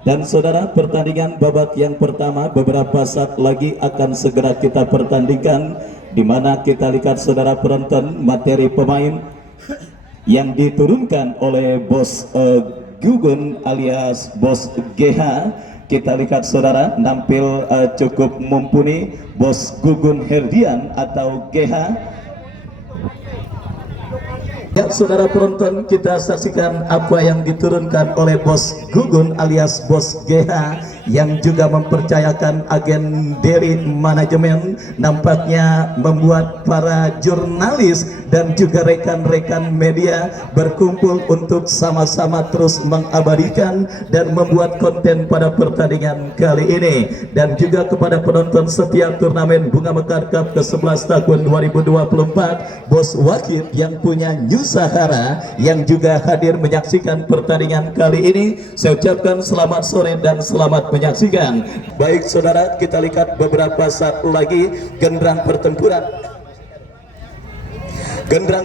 Dan saudara, pertandingan babak yang pertama beberapa saat lagi akan segera kita pertandingkan, di mana kita lihat saudara penonton materi pemain yang diturunkan oleh Bos Gugun alias Bos GH. Kita lihat saudara nampil cukup mumpuni, Bos Gugun Herdian atau GH. Ya saudara penonton, kita saksikan apa yang diturunkan oleh Bos Gugun alias Bos GH, yang juga mempercayakan agen dari manajemen, nampaknya membuat para jurnalis dan juga rekan-rekan media berkumpul untuk sama-sama terus mengabadikan dan membuat konten pada pertandingan kali ini. Dan juga kepada penonton setiap turnamen Bunga Mekar Cup ke-11 tahun 2024, Bos Wakil yang punya New Sahara yang juga hadir menyaksikan pertandingan kali ini, saya ucapkan selamat sore dan selamat menyaksikan. Baik saudara, kita lihat beberapa saat lagi genderang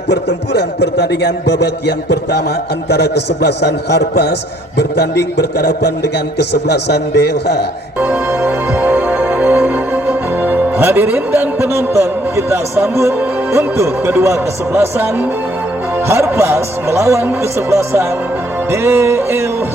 pertempuran pertandingan babak yang pertama antara kesebelasan Harpas bertanding berhadapan dengan kesebelasan DLH. Hadirin dan penonton, kita sambut untuk kedua kesebelasan Harpas melawan kesebelasan DLH.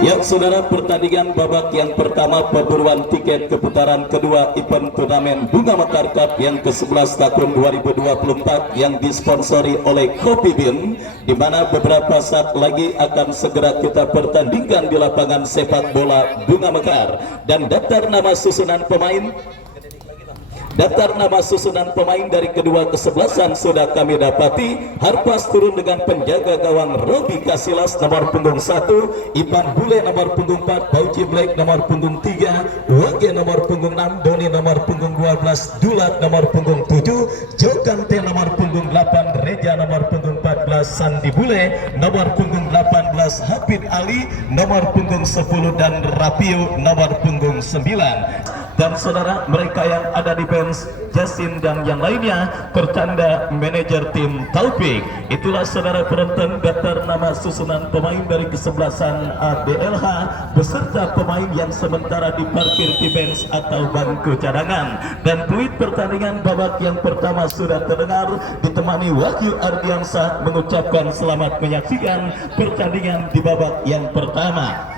Ya saudara, pertandingan babak yang pertama perburuan tiket keputaran kedua event turnamen Bunga Mekar Cup yang ke-11 tahun 2024 yang disponsori oleh Kopi Bean, di mana beberapa saat lagi akan segera kita pertandingkan di lapangan sepak bola Bunga Mekar. Dan daftar nama susunan pemain dari kedua kesebelasan sudah kami dapati. Harpas turun dengan penjaga gawang Robi Kasilas nomor punggung 1, Ipan Bule nomor punggung 4, Pauji Black nomor punggung 3, Wage nomor punggung 6, Doni nomor punggung 12, Dulat nomor punggung 7, Jokante nomor punggung 8, Reja nomor punggung 14, Sandi Bule nomor punggung 18, Hafid Ali nomor punggung 10, dan Rapio nomor punggung 9. Dan saudara, mereka yang ada di bench, Jasin dan yang lainnya bertanda manajer tim Taufik. Itulah saudara penonton daftar nama susunan pemain dari kesebelasan DLH beserta pemain yang sementara diparkir di bench atau bangku cadangan. Dan tweet pertandingan babak yang pertama sudah terdengar, ditemani Wahyu Ardiansyah mengucapkan selamat menyaksikan pertandingan di babak yang pertama.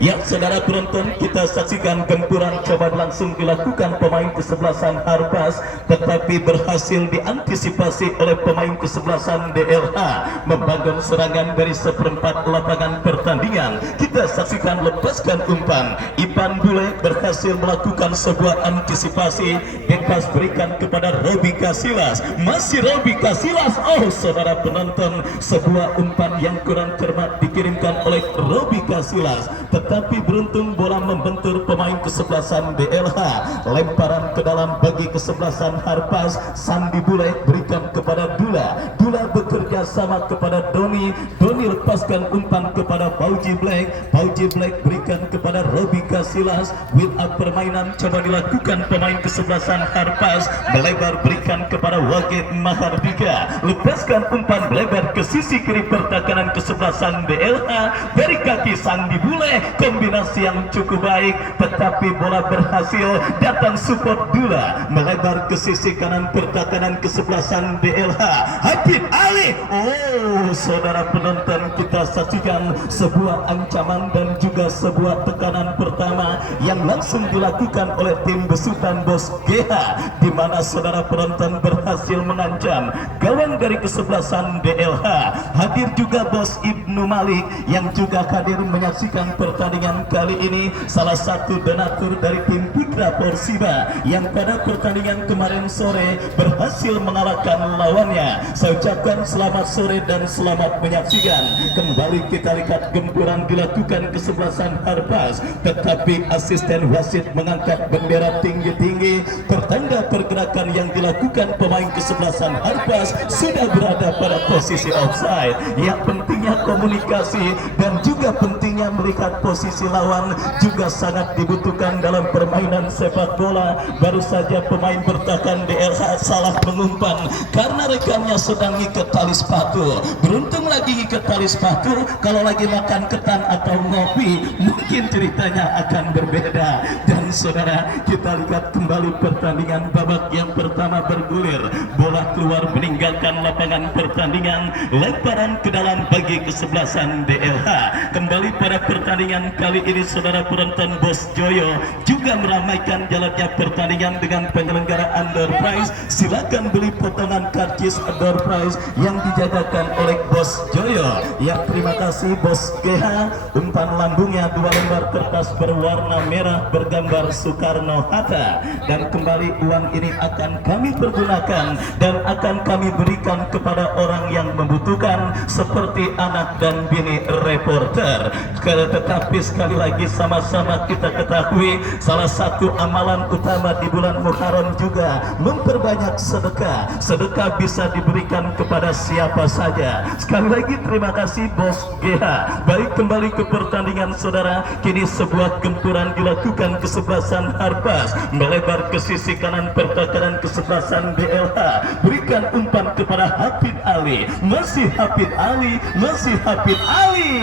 Ya saudara penonton, kita saksikan gempuran coba langsung dilakukan pemain kesebelasan Harpas, tetapi berhasil diantisipasi oleh pemain kesebelasan DLH. Membangun serangan dari seperempat lapangan pertandingan, kita saksikan lepaskan umpan, Ipan Bule berhasil melakukan sebuah antisipasi, bebas berikan kepada Robi Kasilas, masih Robi Kasilas. Oh saudara penonton, sebuah umpan yang kurang cermat dikirimkan oleh Robi Kasilas, tapi beruntung bola membentur pemain kesebelasan DLH. Lemparan ke dalam bagi kesebelasan Harpas, Sandi Bule berikan kepada Dula, Dula bekerja sama kepada Doni, Doni lepaskan umpan kepada Pauji Black, Pauji Black berikan kepada Robi Kasilas. Build up permainan coba dilakukan pemain kesebelasan Harpas, melebar berikan kepada Wage Mahardika, lepaskan umpan melebar ke sisi kiri pertahanan kesebelasan DLH dari kaki Sandi Bule. Kombinasi yang cukup baik, tetapi bola berhasil datang support Dula, melebar ke sisi kanan pertahanan kesebelasan DLH. Hafid Ali, oh saudara penonton, kita saksikan sebuah ancaman dan juga sebuah tekanan pertama yang langsung dilakukan oleh tim besutan Bos GH, di mana saudara penonton berhasil mengancam gawang dari kesebelasan DLH. Hadir juga Bos Ibnu Malik yang juga hadir menyaksikan pertandingan kali ini, salah satu donatur dari tim Putra Putra Persiba yang pada pertandingan kemarin sore berhasil mengalahkan lawannya. Saya ucapkan selamat sore dan selamat menyaksikan. Kembali kita lihat gempuran dilakukan kesebelasan Harpas, tetapi asisten wasit mengangkat bendera tinggi-tinggi pertanda pergerakan yang dilakukan pemain kesebelasan Harpas sudah berada pada posisi offside. Yang pentingnya komunikasi dan juga pentingnya melihat posisi lawan juga sangat dibutuhkan dalam permainan sepak bola. Baru saja pemain bertahan DLH salah mengumpan karena rekannya sedang ikat tali sepatu. Beruntung lagi ikat tali sepatu, kalau lagi makan ketan atau ngopi mungkin ceritanya akan berbeda. Dan saudara, kita lihat kembali pertandingan babak yang pertama bergulir. Bola keluar meninggalkan lapangan pertandingan, lemparan ke dalam bagi kesebelasan DLH. Kembali pada pertandingan kali ini saudara penonton, Bos Joyo juga meramaikan jalannya pertandingan dengan penyelenggaraan door prize. Silakan beli potongan karcis door prize yang dijajakan oleh Bos Joyo. Ya, terima kasih Bos GH. Umpan lambungnya 2 lembar kertas berwarna merah bergambar Soekarno-Hatta, dan kembali uang ini akan kami pergunakan dan akan kami berikan kepada orang yang membutuhkan seperti anak dan bini reporter. Tetapi sekali lagi sama-sama kita ketahui salah satu amalan utama di bulan Muharram juga memperbanyak sedekah. Sedekah bisa diberikan kepada siapa saja. Sekali lagi terima kasih Bos GH. Baik, kembali ke pertandingan saudara. Kini sebuah gempuran dilakukan kesebelasan Harpas, melebar ke sisi kanan pertahanan kesebelasan DLH. Berikan umpan kepada Hafid Ali. Masih Hafid Ali, masih Hafid Ali.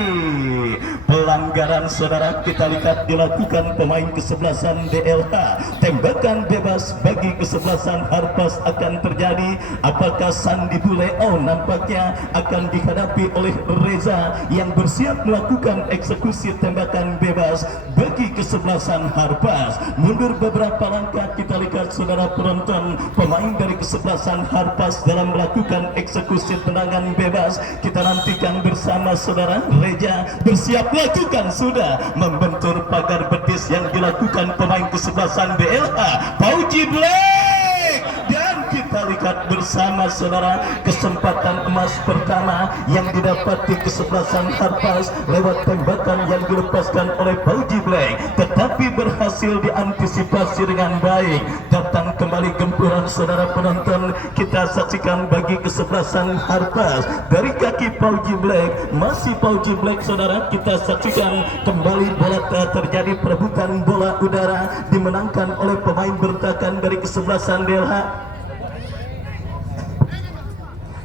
Pelanggaran saudara kita lihat dilakukan pemain kesebelasan DLH. Tembakan bebas bagi kesebelasan Harpas akan terjadi. Apakah Sandi Bule? Oh, nampaknya akan dihadapi oleh Reza yang bersiap melakukan eksekusi tembakan bebas bagi kesebelasan Harpas. Mundur beberapa langkah kita lihat saudara penonton, pemain dari kesebelasan Harpas dalam melakukan eksekusi tendangan bebas. Kita nantikan bersama saudara. Reza bersiap lakukan, sudah membentur pagar betis yang dilakukan pemain kesebelasan DLH Fauji Black. Dan kita lihat bersama saudara kesempatan emas pertama yang didapati kesebelasan Harpas lewat tembakan yang dilepaskan oleh Fauji Black, tetapi berhasil diantisipasi dengan baik. Datang kembali gempuran saudara penonton, kita saksikan bagi kesebelasan Harpas dari kaki Fauji Black. Masih Fauji Black saudara, kita saksikan kembali bola terjadi perebutan bola udara dimenangkan oleh pemain bertahan dari kesebelasan DLH.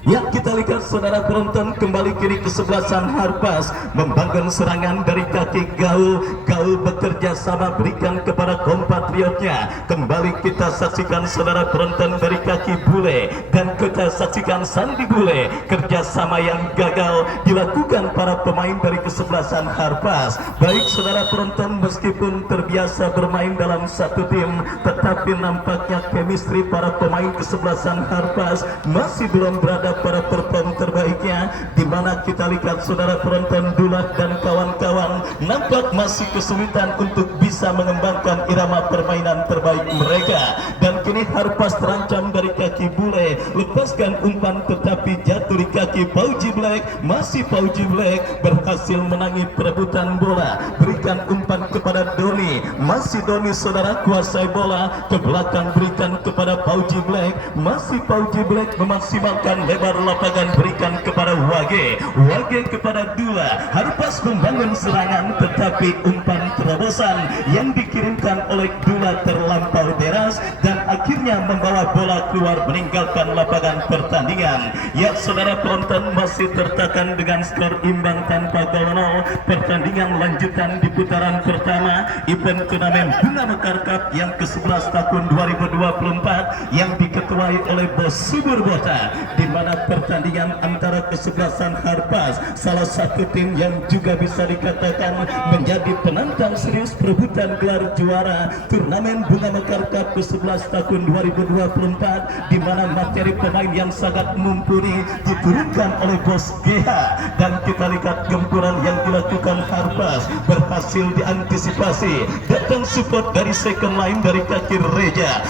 Ya, kita lihat saudara penonton, kembali kiri kesebelasan Harpas membangun serangan dari kaki Gaul. Gaul bekerja sama berikan kepada kompatriotnya. Kembali kita saksikan saudara penonton dari kaki Bule, dan kita saksikan Sandi Bule. Kerjasama yang gagal dilakukan para pemain dari kesebelasan Harpas. Baik saudara penonton, meskipun terbiasa bermain dalam satu tim, tetapi nampaknya chemistry para pemain kesebelasan Harpas masih belum berada pada perform terbaiknya, di mana kita lihat saudara penonton, Dulat dan kawan-kawan nampak masih kesulitan untuk bisa mengembangkan irama permainan terbaik mereka. Dan kini Harpas terancam dari kaki Bule, lepaskan umpan tetapi jatuh di kaki Fauji Black. Masih Fauji Black berhasil menangi perebutan bola, berikan umpan kepada Doni. Masih Doni saudara kuasai bola ke belakang, berikan kepada Fauji Black. Masih Fauji Black memaksimalkan lebar lapangan, berikan kepada Wage. Wage kepada Dula. Harpas membangun serangan tetapi umpan terobosan yang dikirimkan oleh Dula terlampau deras dan akhirnya membawa bola keluar meninggalkan lapangan pertandingan. Ya saudara penonton, masih tertekan dengan skor imbang tanpa gol. Pertandingan lanjutan di putaran pertama event turnamen Bunga Mekar Cup yang ke-11 tahun 2024 yang diketuai oleh Bos Subur Bota, di mana pertandingan antara ke-11 kesebelasan Harpas, salah satu tim yang juga bisa dikatakan menjadi penantang serius perebutan gelar juara turnamen Bunga Mekar Cup ke-11 tahun 2024, di mana materi pemain yang sangat mumpuni diturunkan oleh Bos GH, dan kita lihat gempuran yang dilakukan Harpas berhasil diantisipasi. Datang support dari second line dari kaki Reja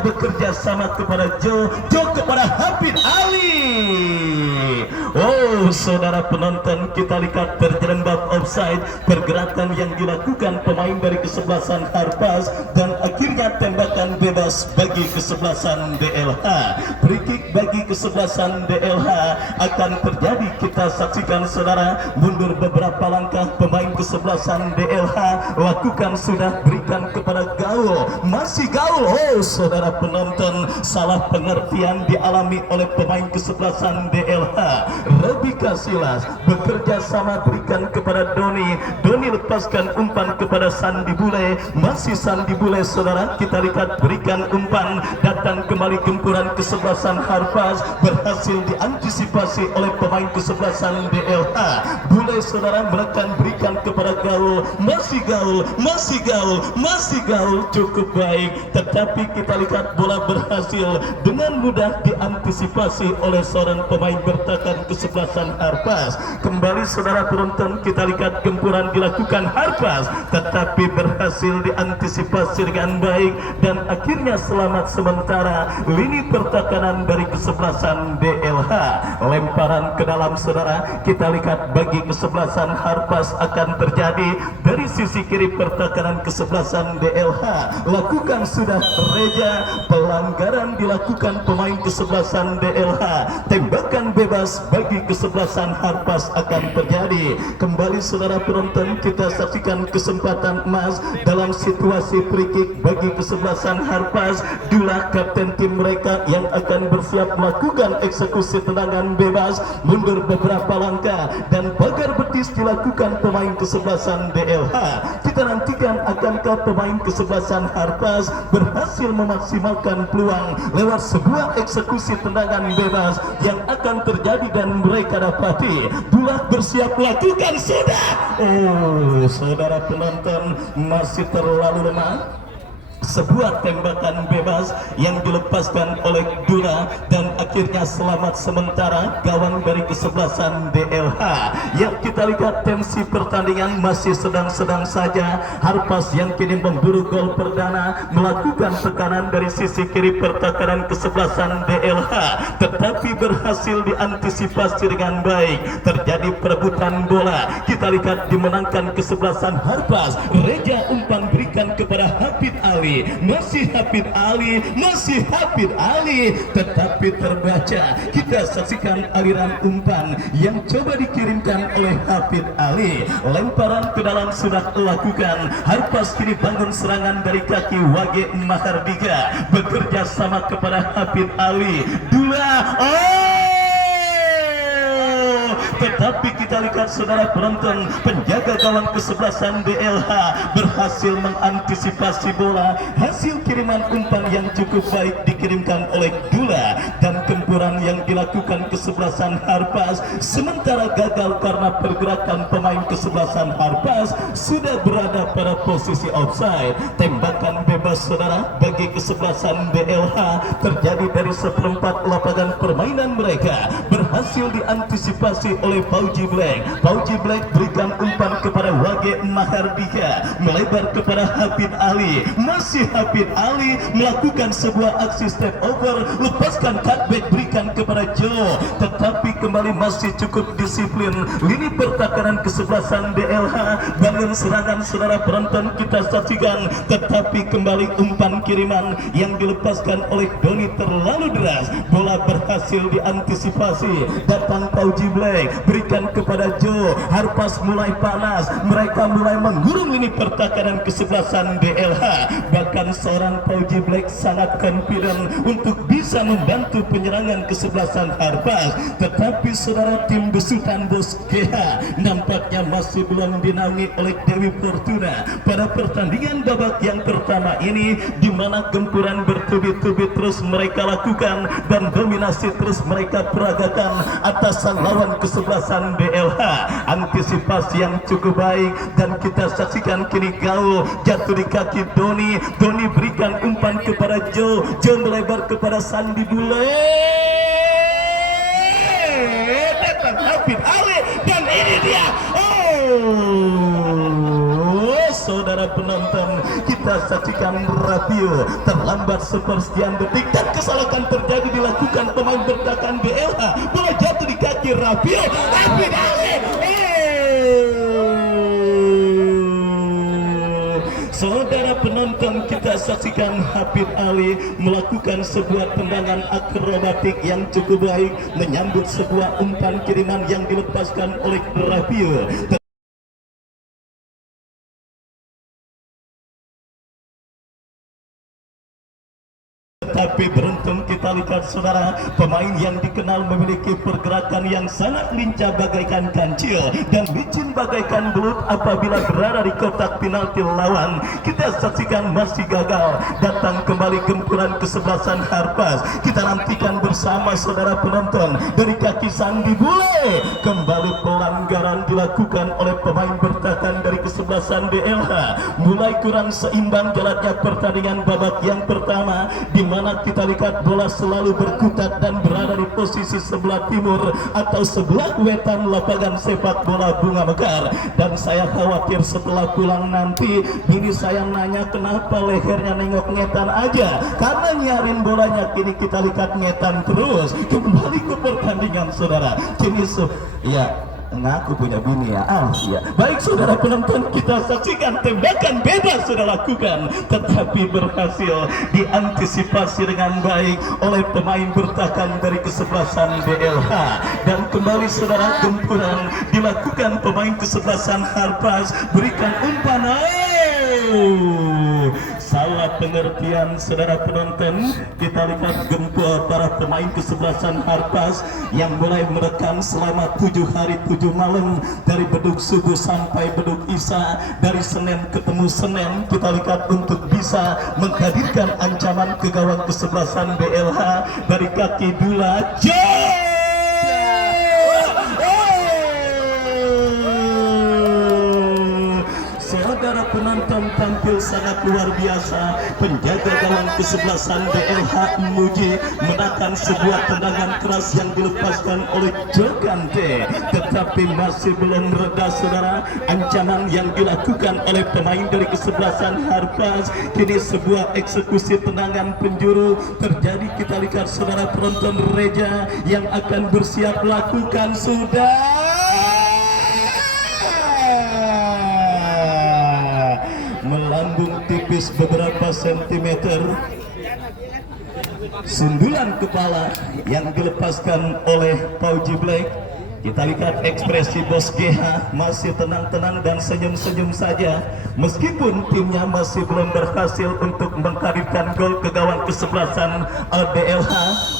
bekerja sama kepada Joe kepada Hafid Ali. Oh, saudara penonton, kita lihat terjerembab offside pergerakan yang dilakukan pemain dari kesebelasan Harpas, dan akhirnya tembakan bebas bagi kesebelasan DLH. Free kick bagi kesebelasan DLH akan terjadi. Kita saksikan saudara, mundur beberapa langkah pemain kesebelasan DLH lakukan, sudah berikan kepada Gaul, masih Gaul. Oh, saudara penonton, salah pengertian dialami oleh pemain kesebelasan DLH. Robi Kasilas bekerja sama berikan kepada Doni lepaskan umpan kepada Sandi Bule, masih Sandi Bule saudara, kita lihat berikan umpan, datang kembali gempuran kesebelasan Harpas, berhasil diantisipasi oleh pemain kesebelasan DLH. Bule saudara menekan, berikan kepada Gaul, masih Gaul, cukup baik, tetapi kita lihat bola berhasil dengan mudah diantisipasi oleh seorang pemain bertahan kesebelasan Harpas. Kembali saudara penonton, kita lihat gempuran dilakukan Harpas, tetapi berhasil diantisipasi dengan baik, dan akhirnya selamat sementara lini pertahanan dari kesebelasan DLH. Lemparan ke dalam saudara, kita lihat bagi kesebelasan Harpas akan terjadi dari sisi kiri pertahanan kesebelasan DLH. Lakukan sudah Reja, pelanggaran dilakukan pemain kesebelasan DLH, tembakan bebas bagi kesebelasan Harpas akan terjadi. Kembali saudara penonton, kita saksikan kesempatan emas dalam situasi free kick bagi kesebelasan Harpas. Dula kapten tim mereka yang akan bersiap melakukan eksekusi tendangan bebas, mundur beberapa langkah, dan pagar betis dilakukan pemain kesebelasan DLH. Kita nantikan akankah pemain kesebelasan Harpas berhasil memaksimalkan peluang lewat sebuah eksekusi tendangan bebas yang akan terjadi dan mereka dapati. Dula bersiap lakukan sudah. Oh, saudara penonton, masih terlalu lemah. Sebuah tembakan bebas yang dilepaskan oleh Dula, dan akhirnya selamat sementara gawang dari kesebelasan DLH. Yang kita lihat tensi pertandingan masih sedang-sedang saja. Harpas yang kini memburu gol perdana melakukan tekanan dari sisi kiri pertahanan kesebelasan DLH, tetapi berhasil diantisipasi dengan baik. Terjadi perebutan bola, kita lihat dimenangkan kesebelasan Harpas. Reja umpan berikan kepada Hafid Ali, masih Hafid Ali, tetapi terbaca. Kita saksikan aliran umpan yang coba dikirimkan oleh Hafid Ali. Lemparan ke dalam sudah dilakukan. Harpas kini bangun serangan dari kaki Wage Mahardika, bekerja sama kepada Hafid Ali. Dula, tetapi kita lihat saudara penonton, penjaga gawang kesebelasan DLH berhasil mengantisipasi bola. Hasil kiriman umpan yang cukup baik dikirimkan oleh Dula, dan gempuran yang dilakukan kesebelasan Harpas sementara gagal karena pergerakan pemain kesebelasan Harpas sudah berada pada posisi offside. Tembakan bebas saudara bagi kesebelasan DLH terjadi dari seperempat lapangan permainan mereka, berhasil diantisipasi oleh Pauji Black berikan umpan kepada Wage Mahardika, melebar kepada Hafid Ali, masih Hafid Ali melakukan sebuah aksi step over, lepaskan cutback berikan kepada Joe, tetapi kembali masih cukup disiplin lini pertahanan kesebelasan DLH. Bangun serangan saudara penonton, kita saksikan, tetapi kembali umpan kiriman yang dilepaskan oleh Doni terlalu deras, bola berhasil diantisipasi. Datang Pauji Black berikan kepada Joe. Harpas mulai panas, mereka mulai menggurung lini pertahanan kesebelasan DLH. Bahkan seorang Pauji Black sangat confident untuk bisa membantu penyerangan tendangan kesebelasan Harpas, tetapi saudara tim besutan Bos GH nampaknya masih belum dinaungi oleh Dewi Fortuna pada pertandingan babak yang pertama ini, di mana gempuran bertubi-tubi terus mereka lakukan dan dominasi terus mereka peragakan atas sang lawan kesebelasan BLH. Antisipasi yang cukup baik dan kita saksikan kini gaul jatuh di kaki Doni berikan umpan kepada Joe melebar kepada Sandi Bule, datang Hafid Ali dan ini dia, saudara penonton, kita saksikan radio terlambat sepersekian detik dan kesalahan terjadi dilakukan pemain bertahan BLH, bola jatuh di kaki Rabiu, Hafid Ali. Saudara penonton, kita saksikan Hafid Ali melakukan sebuah tendangan akrobatik yang cukup baik menyambut sebuah umpan kiriman yang dilepaskan oleh Rabiu. Tapi beruntung kita lihat saudara, pemain yang dikenal memiliki pergerakan yang sangat lincah bagaikan kancil dan licin bagaikan belut apabila berada di kotak penalti lawan. Kita saksikan masih gagal, datang kembali gempuran kesebelasan Harpas. Kita nantikan bersama saudara penonton, dari kaki Sandi Bule kembali pelanggaran dilakukan oleh pemain bertahan dari kesebelasan BLH. Mulai kurang seimbang jalannya pertandingan babak yang pertama, di mana kita lihat bola selalu berkutat dan berada di posisi sebelah timur atau sebelah wetan lapangan sepak bola Bunga Mekar. Dan saya khawatir setelah pulang nanti ini saya nanya kenapa lehernya nengok ngetan aja, karena nyarin bolanya kini kita lihat ngetan terus. Kembali ke pertandingan saudara, kini ya ngaku punya bini ya, ya. Baik saudara penonton, kita saksikan tembakan bebas sudah lakukan, tetapi berhasil diantisipasi dengan baik oleh pemain bertahan dari kesebelasan BLH. Dan kembali saudara, gempuran dilakukan pemain kesebelasan Harpas, berikan umpan. Salah pengertian saudara penonton, kita lihat gempur para pemain kesebelasan Harpas yang mulai merekam selama 7 hari 7 malam, dari beduk subuh sampai beduk isya, dari Senin ketemu Senin, kita lihat untuk bisa menghadirkan ancaman ke gawang kesebelasan BLH dari kaki Dula saudara penonton, tampil sangat luar biasa. Penjaga gawang kesebelasan BLH Muji menahan sebuah tendangan keras yang dilepaskan oleh Jogante, tetapi masih belum reda saudara ancaman yang dilakukan oleh pemain dari kesebelasan Harpas. Kini sebuah eksekusi tendangan penjuru terjadi. Kita lihat saudara penonton, Reja yang akan bersiap lakukan sudah melambung tipis beberapa sentimeter. Sundulan kepala yang dilepaskan oleh Pauji Black. Kita lihat ekspresi Bos GH masih tenang-tenang dan senyum-senyum saja, meskipun timnya masih belum berhasil untuk menghadirkan gol ke gawang kesebelasan BLH.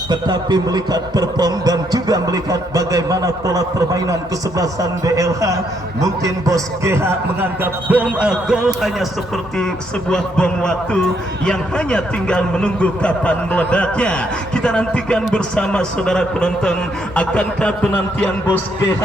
Tetapi melihat perform dan juga melihat bagaimana pola permainan kesebelasan BLH, mungkin Bos GH menganggap gol hanya seperti sebuah bom waktu yang hanya tinggal menunggu kapan meledaknya. Kita nantikan bersama saudara penonton, akankah penantian Bos GH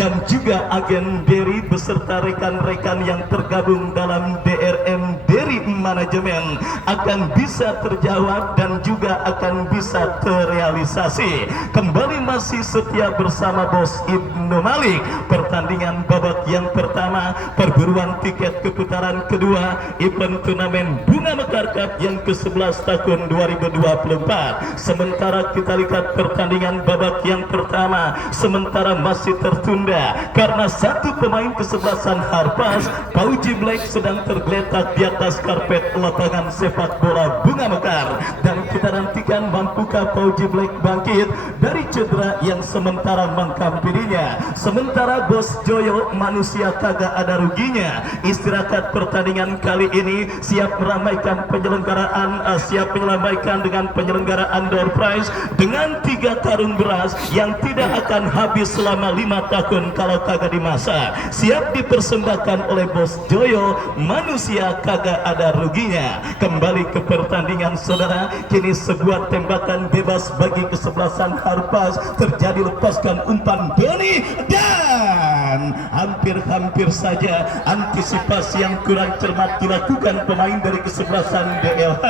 dan juga agen Derry beserta rekan-rekan yang tergabung dalam DRM Derry Manajemen akan bisa terjawab dan juga akan bisa terrealisasi. Kembali masih setia bersama Bos Ibnu Malik. Pertandingan babak yang pertama, perburuan tiket ke putaran kedua event turnamen Bunga Mekar Cup yang ke-11 tahun 2024. Sementara kita lihat pertandingan babak yang pertama sementara masih tertunda karena satu pemain kesebelasan Harpas, Pauji Black, sedang tergeletak di atas karpet estafet lapangan sepak bola Bunga Mekar. Dan kita nantikan mampukah Fauji Black bangkit dari cedera yang sementara menghampirinya. Sementara Bos Joyo manusia kagak ada ruginya. Istirahat pertandingan kali ini siap meramaikan penyelenggaraan, siap menyelambaikan dengan penyelenggaraan door prize dengan 3 karung beras yang tidak akan habis selama 5 tahun kalau kagak dimasak. Siap dipersembahkan oleh Bos Joyo, manusia kagak ada ruginya. Kembali ke pertandingan saudara, kini sebuah tembakan bebas bagi kesebelasan Harpas. Terjadi lepaskan umpan Doni dan hampir-hampir saja antisipasi yang kurang cermat dilakukan pemain dari kesebelasan DLH.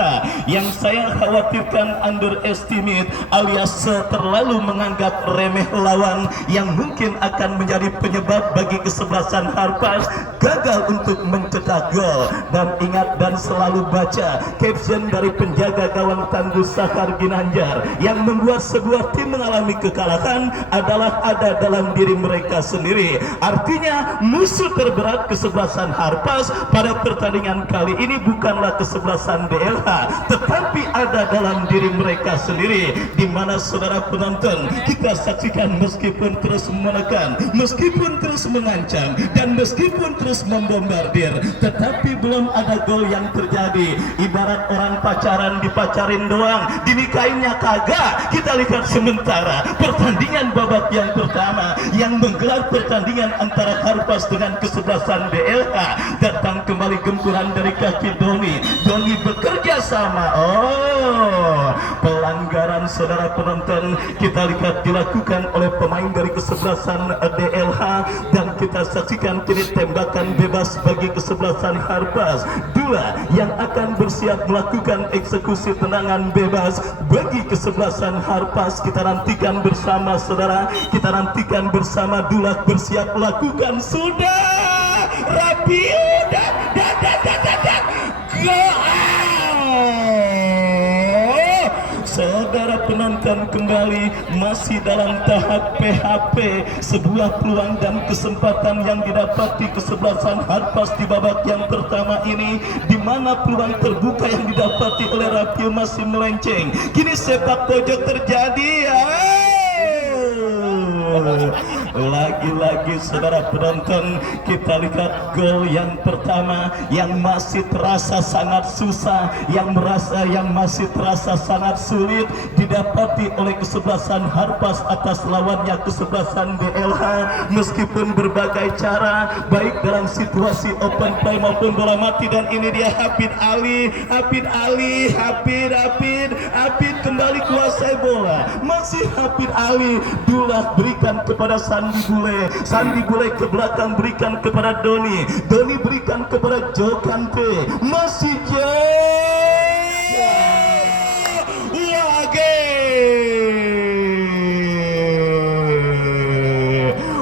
Yang saya khawatirkan underestimate alias terlalu menganggap remeh lawan yang mungkin akan menjadi penyebab bagi kesebelasan Harpas gagal untuk mencetak gol. Dan ingat dan selalu baca caption dari penjaga gawang Tangguh Sakar Ginanjar yang membuat sebuah tim mengalami kekalahan adalah ada dalam diri mereka sendiri. Artinya musuh terberat kesebelasan Harpas pada pertandingan kali ini bukanlah kesebelasan DLH, tetapi ada dalam diri mereka sendiri, di mana saudara penonton kita saksikan meskipun terus menekan, meskipun terus mengancam, dan meskipun terus membombardir, tetapi belum ada gol yang terjadi. Ibarat orang pacaran dipacarin doang, dinikahinnya kagak. Kita lihat sementara pertandingan babak yang pertama yang menggelar pertandingan antara Harpas dengan kesebelasan DLH. Datang kembali gempuran dari kaki Doni. Doni bekerja sama. Pelanggaran saudara penonton kita lihat dilakukan oleh pemain dari kesebelasan DLH, dan kita saksikan kini tembakan bebas bagi kesebelasan Harpas. Dua yang akan bersiap melakukan eksekusi tendangan bebas bagi kesebelasan Harpas. Kita nantikan bersama saudara, kita nantikan bersama. Dulak bersiap melakukan, sudah rapi, saudara penonton kembali masih dalam tahap PHP. Sebuah peluang dan kesempatan yang didapati kesebelasan Harpas di babak yang pertama ini, di mana peluang terbuka yang didapati oleh Rapio masih melenceng. Kini sepak pojok terjadi. Lagi-lagi saudara penonton kita lihat gol yang pertama yang masih terasa sangat susah, yang masih terasa sangat sulit didapati oleh kesebelasan Harpas atas lawannya kesebelasan DLH. Meskipun berbagai cara baik dalam situasi open play maupun bola mati, dan ini dia Hafid kembali kuasai bola, masih Hafid Ali. Dulak berikan kepada Sandi Bule ke belakang berikan kepada Doni berikan kepada Jokante, masih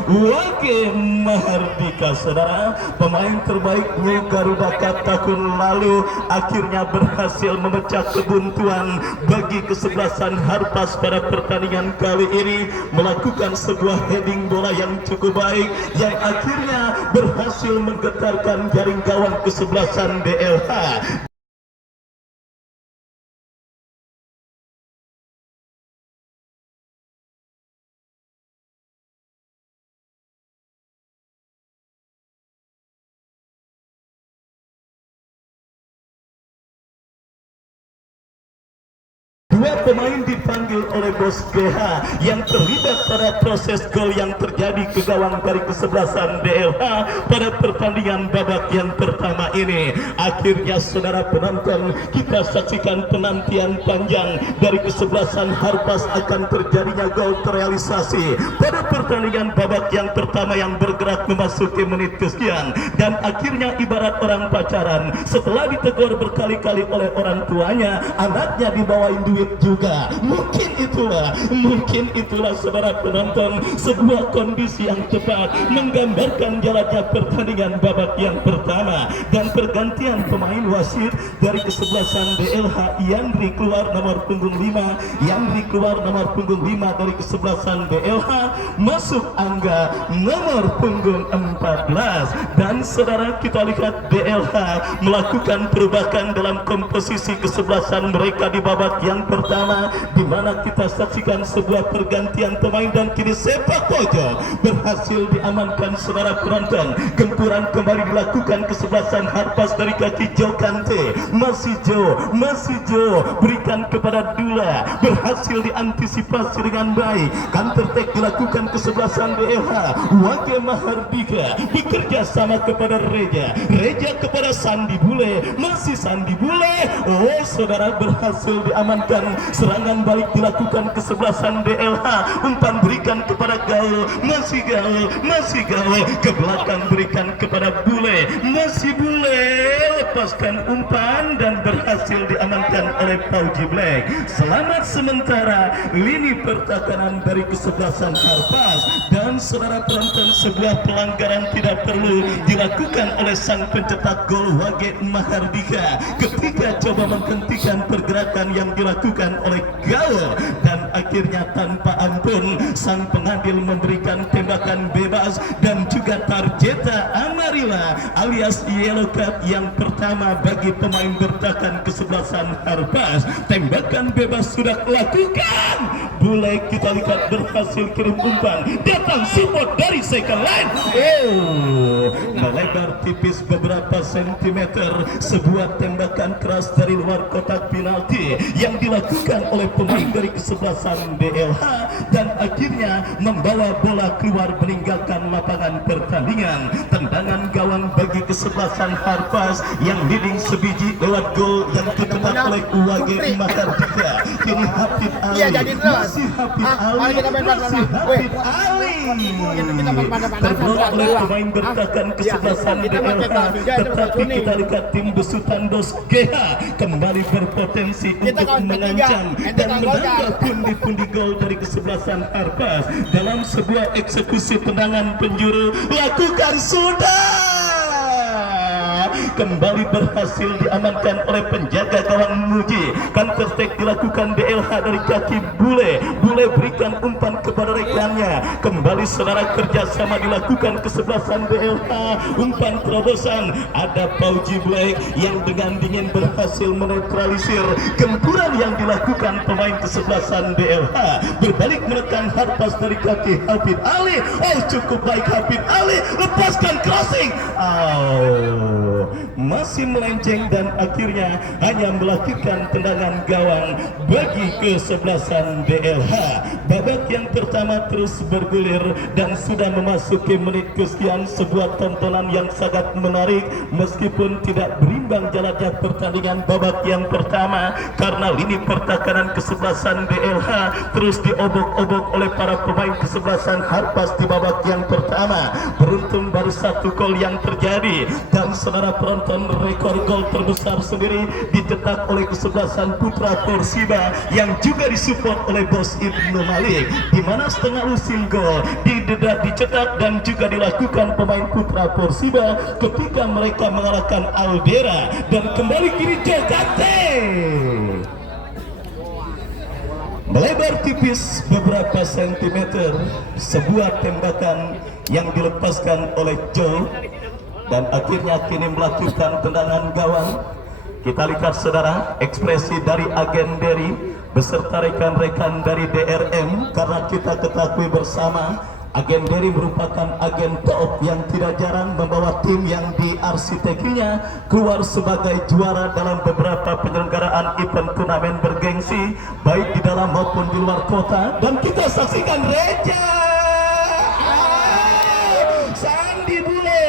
Wage Mahardika saudara, pemain terbaik New Garuda Cup tahun lalu akhirnya berhasil memecah kebuntuan bagi kesebelasan Harpas pada pertandingan kali ini, melakukan sebuah heading bola yang cukup baik yang akhirnya berhasil menggetarkan jaring gawang kesebelasan DLH. Dua pemain dipanggil oleh Bos BH yang terlibat pada proses gol yang terjadi ke gawang dari kesebelasan DLH pada pertandingan babak yang pertama ini. Akhirnya saudara penonton kita saksikan penantian panjang dari kesebelasan Harpas akan terjadinya gol terrealisasi pada pertandingan babak yang pertama yang bergerak memasuki menit kesekian. Dan akhirnya ibarat orang pacaran, setelah ditegur berkali-kali oleh orang tuanya, anaknya dibawain duit ikut juga. Mungkin itulah saudara penonton, sebuah kondisi yang tepat menggambarkan jalannya pertandingan babak yang pertama. Dan pergantian pemain wasit dari kesebelasan DLH, Yandri keluar nomor punggung 5, dari kesebelasan DLH, masuk Angga nomor punggung 14. Dan saudara, kita lihat DLH melakukan perubahan dalam komposisi kesebelasan mereka di babak yang pertama, di mana kita saksikan sebuah pergantian pemain dan kini sepak pojok berhasil diamankan saudara penonton. Gempuran kembali dilakukan kesebelasan Harpas dari kaki Jo Kante, masih Jo berikan kepada Dula, berhasil diantisipasi dengan baik. Counter attack dilakukan kesebelasan DLH, Wage Mahardika bekerja sama kepada Reja kepada Sandi Bule, masih Sandi Bule. Oh saudara, berhasil diamankan. Serangan balik dilakukan kesebelasan DLH, umpan berikan kepada Gaul, masih Gaul ke belakang berikan kepada Bule, masih Bule, lepaskan umpan dan berhasil diamankan oleh Pauji Black. Selamat sementara lini pertahanan dari kesebelasan Harpas. Dan saudara penonton, sebuah pelanggaran tidak perlu dilakukan oleh sang pencetak gol Wage Mahardika ketika coba menghentikan pergerakan yang dilakukan oleh Gaul, dan akhirnya tanpa ampun sang pengadil memberikan tembakan bebas dan juga tarjeta Amarilla alias yellow card yang pertama bagi pemain bertahan kesebelasan Harpas. Tembakan bebas sudah lakukan, Bule kita lihat berhasil kirim umpan, datang support dari second line, melebar tipis beberapa sentimeter. Sebuah tembakan keras dari luar kotak penalti yang dilakukan oleh pemain dari kesebelasan DLH dan akhirnya membawa bola keluar meninggalkan lapangan pertandingan. Tendangan gawang bagi kesebelasan Harpas yang leading sebiji lewat gol yang dicetak oleh Wage Mahardika. Kini Hafid Ali, masih Hafid Ali terblok oleh pemain bertahan kesebelasan DLH, tetapi kita lihat tim besutan Dos GH kembali berpotensi untuk mengancam dan menambah pundi-pundi gol dari kesebelasan Harpas dalam sebuah eksekusi tendangan penjuru. Lakukan sudah, kembali berhasil diamankan oleh penjaga gawang Muji. Counter attack dilakukan DLH dari kaki Bule berikan umpan kepada rekannya. Kembali saudara, kerjasama dilakukan kesebelasan DLH, umpan terobosan, ada Pauji Black yang dengan dingin berhasil menetralisir gempuran yang dilakukan pemain kesebelasan DLH. Berbalik menekan Harpas dari kaki Hafid Ali. Oh cukup baik Hafid Ali, lepaskan crossing, masih melenceng dan akhirnya hanya melakukan tendangan gawang bagi kesebelasan DLH. Babak yang pertama terus bergulir dan sudah memasuki menit kesekian, sebuah tontonan yang sangat menarik meskipun tidak berimbang jalannya pertandingan babak yang pertama karena lini pertahanan kesebelasan DLH terus diobok-obok oleh para pemain kesebelasan Harpas di babak yang pertama. Beruntung baru satu gol yang terjadi dan saudara penonton, rekor gol terbesar sendiri dicetak oleh kesebelasan Putra Persiba yang juga disupport oleh Bos Ibnu Malik, di mana setengah lusin gol dicetak dan juga dilakukan pemain Putra Persiba ketika mereka mengalahkan Aldera. Dan kembali kini Jokate melebar tipis beberapa sentimeter, sebuah tembakan yang dilepaskan oleh Joe dan akhirnya kini melakukan tendangan gawang. Kita lihat saudara ekspresi dari agen Derry beserta rekan-rekan dari DRM, karena kita ketahui bersama agen Derry merupakan agen top yang tidak jarang membawa tim yang diarsitekinya keluar sebagai juara dalam beberapa penyelenggaraan event turnamen bergengsi baik di dalam maupun di luar kota. Dan kita saksikan Reja Sandi Bule,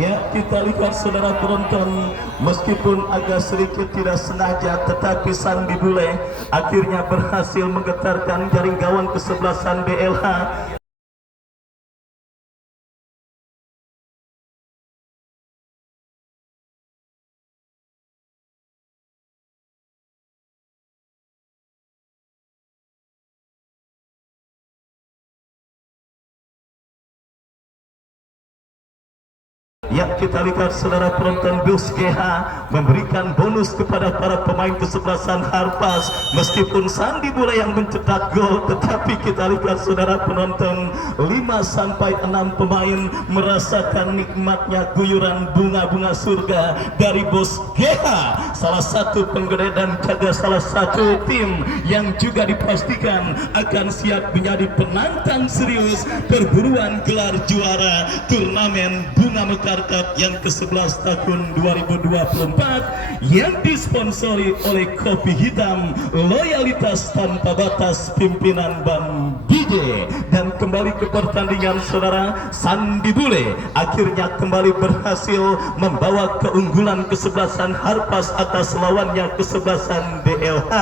ya kita lihat saudara penonton, meskipun agak sedikit tidak sengaja tetapi Sandi Bule akhirnya berhasil menggetarkan jaring gawang kesebelasan DLH yang kita lihat saudara penonton, Bus GH memberikan bonus kepada para pemain kesebelasan Harpas. Meskipun Sandi Bule yang mencetak gol, tetapi kita lihat saudara penonton, 5-6 pemain merasakan nikmatnya guyuran bunga-bunga surga dari Bos GH, salah satu penggede dan jaga salah satu tim yang juga dipastikan akan siap menjadi penantang serius perburuan gelar juara turnamen Bunga Mekar Cup yang ke-11 tahun 2024 yang disponsori oleh Kopi Hitam Loyalitas Tanpa Batas pimpinan Bang DJ. Dan kembali ke pertandingan saudara, Sandi Bule akhirnya kembali berhasil membawa keunggulan kesebelasan Harpas atas lawannya kesebelasan DLH.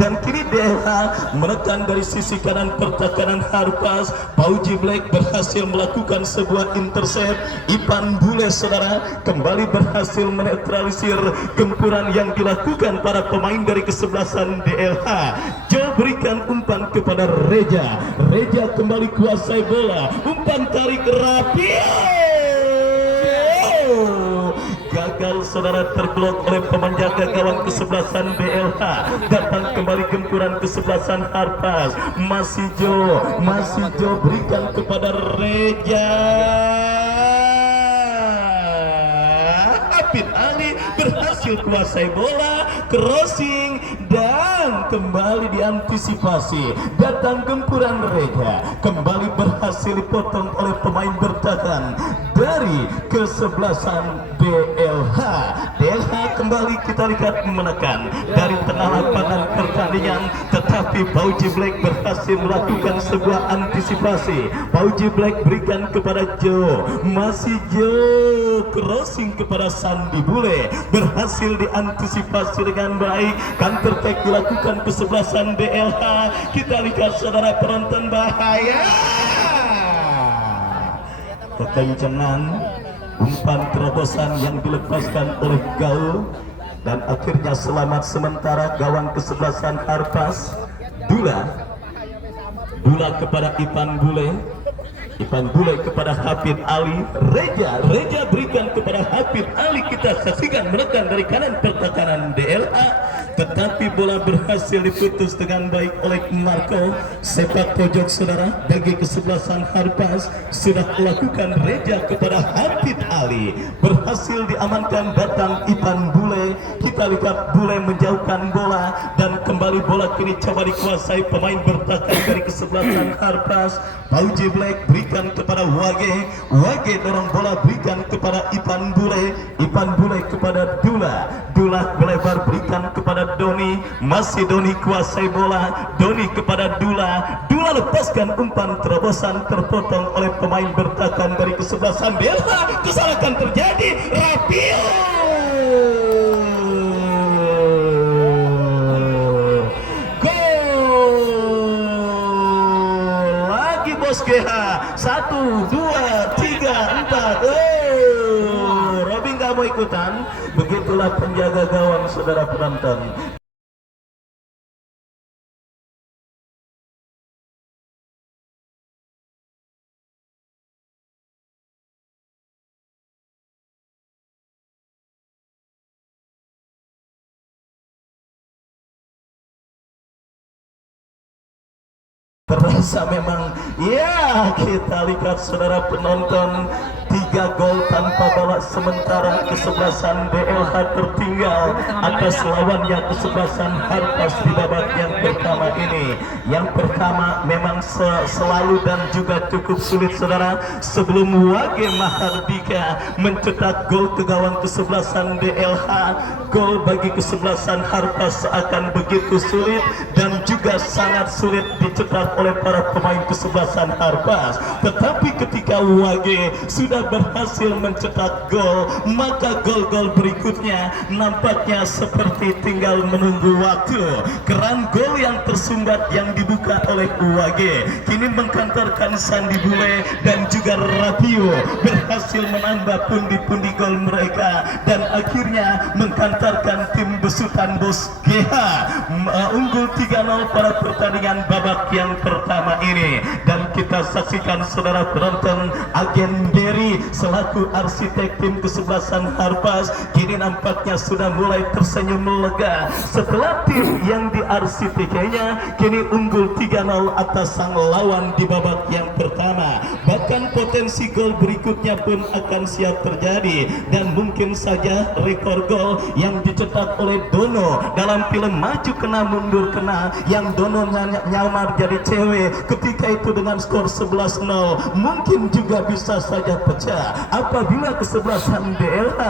Dan kini DLH menekan dari sisi kanan pertahanan Harpas. Pauji Black berhasil melakukan sebuah intercept. Ipan Bule saudara kembali berhasil menetralisir gempuran yang dilakukan para pemain dari kesebelasan DLH. Jo berikan umpan kepada Reja. Reja kembali kuasai bola. Umpan tarik rapi. Gagal saudara, terblok oleh pemenjaga gawang kesebelasan BLH. Datang kembali gempuran kesebelasan Harpas. Masih Jo berikan kepada Reja. Hafid Ali berhasil kuasai bola, crossing dan kembali diantisipasi. Datang gempuran Reja, kembali berhasil dipotong oleh pemain bertahan dari kesebelasan DLH. DLH kembali kita lihat menekan dari tengah lapangan pertandingan, tetapi Pauji Black berhasil melakukan sebuah antisipasi. Pauji Black berikan kepada Jo, masih Jo, crossing kepada Sandi Bule, berhasil diantisipasi dengan baik. Counter attack dilakukan kesebelasan DLH. Kita lihat saudara penonton, bahaya. Kekencengan umpan terobosan yang dilepaskan oleh Gaul, dan akhirnya selamat sementara gawang kesebelasan Harpas. Dula kepada Ipan Bule kepada Hafid Ali. Reja berikan kepada Hafid Ali. Kita saksikan menekan dari kanan pertahanan DLH, tetapi bola berhasil diputus dengan baik oleh Marco. Sepak pojok saudara bagi kesebelasan Harpas sudah melakukan. Reja kepada Hafid Ali berhasil diamankan. Datang Ipan Bule. Kita lihat Bule menjauhkan bola, dan kembali bola kini coba dikuasai pemain bertahan dari kesebelasan Harpas. Pauji Black berikan kepada Wage dorong bola, berikan kepada Ipan Bule kepada Dula melebar, berikan kepada Doni. Masih Doni kuasai bola. Doni kepada Dula lepaskan umpan terobosan, terpotong oleh pemain bertahan dari kesebelasan Belha. Kesalahan terjadi. Rapio Bos GH. 1, 2, 3, 4. Robi nggak mau ikutan. Begitulah penjaga gawang saudara penonton. Terasa memang, ya, kita lihat saudara penonton, 3 gol tanpa bola sementara kesebelasan DLH tertinggal atas lawannya kesebelasan Harpas di babak yang pertama ini. Yang pertama memang selalu dan juga cukup sulit saudara, sebelum Wage Mahardika mencetak gol ke gawang kesebelasan DLH. Gol bagi kesebelasan Harpas akan begitu sulit dan juga sangat sulit dicetak oleh para pemain kesebelasan Harpas. Tetapi ketika Wage sudah berhasil mencetak gol, maka gol-gol berikutnya nampaknya seperti tinggal menunggu waktu. Keran gol yang sumbat yang dibuka oleh UAG kini mengkantorkan Sandi Bule dan juga Radio berhasil menambah pundi-pundi gol mereka dan akhirnya mengkantorkan tim besutan Bos GH unggul 3-0 pada pertandingan babak yang pertama ini. Dan kita saksikan saudara penonton, Agen Derry selaku arsitek tim kesebelasan Harpas kini nampaknya sudah mulai tersenyum lega setelah tim yang diarsiteknya kini unggul 3-0 atas sang lawan di babak yang pertama. Bahkan potensi gol berikutnya pun akan siap terjadi dan mungkin saja rekor gol yang dicetak oleh Dono dalam film Maju Kena Mundur Kena yang Dono nyamar jadi cewek ketika itu dengan skor 11-0 mungkin juga bisa saja pecah apabila kesebelasan DLH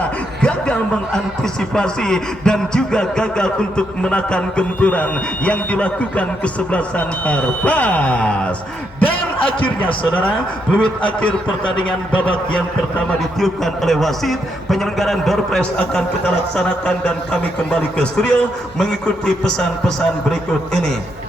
gagal mengantisipasi dan juga gagal untuk menahan gempuran yang dilakukan kesebelasan Harpas. Dan akhirnya saudara, peluit akhir pertandingan babak yang pertama ditiupkan oleh wasit. Penyelenggaraan door prize akan kita laksanakan dan kami kembali ke studio mengikuti pesan-pesan berikut ini.